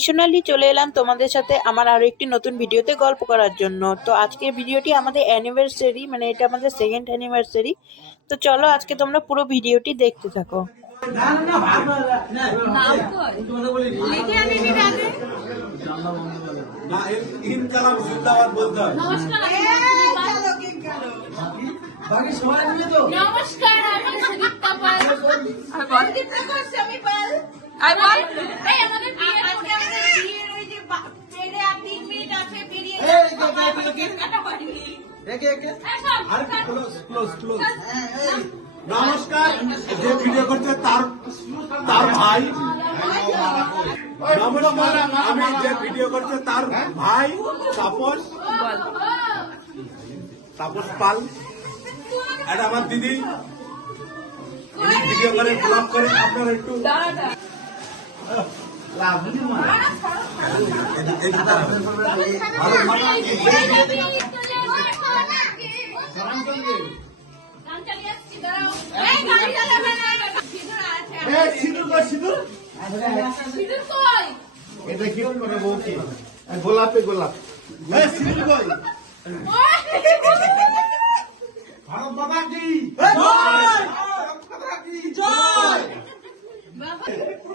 Additionally চলে এলাম তোমাদের সাথে আমার আরও একটি নতুন ভিডিওতে গল্প করার জন্য। তো আজকের ভিডিওটি আমাদের অ্যানিভার্সারি মানে এটা আমাদের সেকেন্ড অ্যানিভার্সারি তো চলো আজকে তোমরা পুরো ভিডিওটি দেখতে থাকো। নমস্কার। আমি সুদীপ্তা পাল আর বল সুদীপ্তা করছে আমি পাল আর বল এই আমাদের বিয়ে আজকে আমাদের বিয়ের ওই যে বা- ছেড়ে আর তিন মিনিট আছে বেরিয়ে এই, যাবে। কে, কে, কে, কে? কেক কাটা বাড়ি একে একে আর ক্লোজ ক্লোজ ক্লোজ নমস্কার যে ভিডিও করছে তার তার ভাই নমস্কার আমি যে ভিডিও করছে তার ভাই তাপস তাপস পাল আর আমার দিদি ভিডিও করে ব্লগ করে আপনারা একটু এদিকে- এটা কি করে গোলাপে গোলাপ এই, সিঁদুর কই? ভারত বাবা কি বাবা,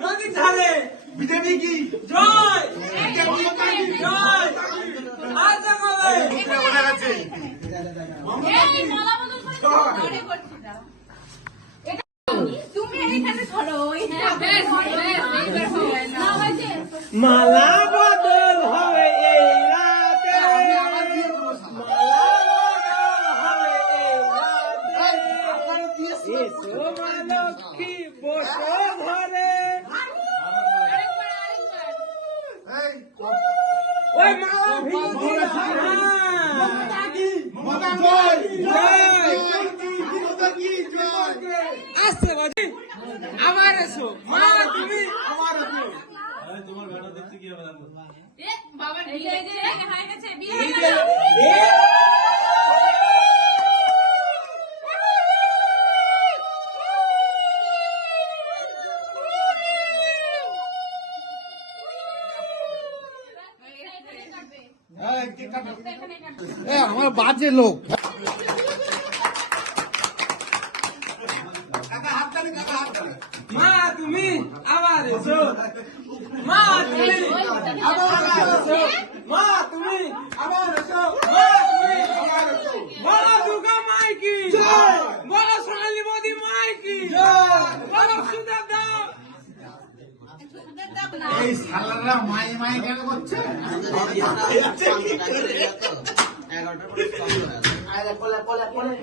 নদীর ধারে বিজেপি কি জয় জয় আজ দেখাবে মুখে মনে আছে এই, মালা বদল করে ঘরে করছি, দাঁড়াও। এটা তুমি এইখানে ধরো ওইটা বেশ বেশ এইবার হবে না? হয়েছে মালা বদল হবে এই রাতে। মালা বদল হবে এই রাতে। লক্ষ্মী বসো আরেকবার ওই মালা আসছে বাজি আবার এসো মা তুমি হয়ে গেছে বিয়ে হয়ে এই গেছে যে- আমার বাজে লোক। মা তুমি আবার এসো মা তুমি আবার এসো মা তুমি আবার এসো মা তুমি আবার এসো বলো দুর্গা মাইকি বলো সোনালী মোদি মাইকি বলো সুদেব দাও এই সালারা মাই মাই কেন করছে এগারোটার পরে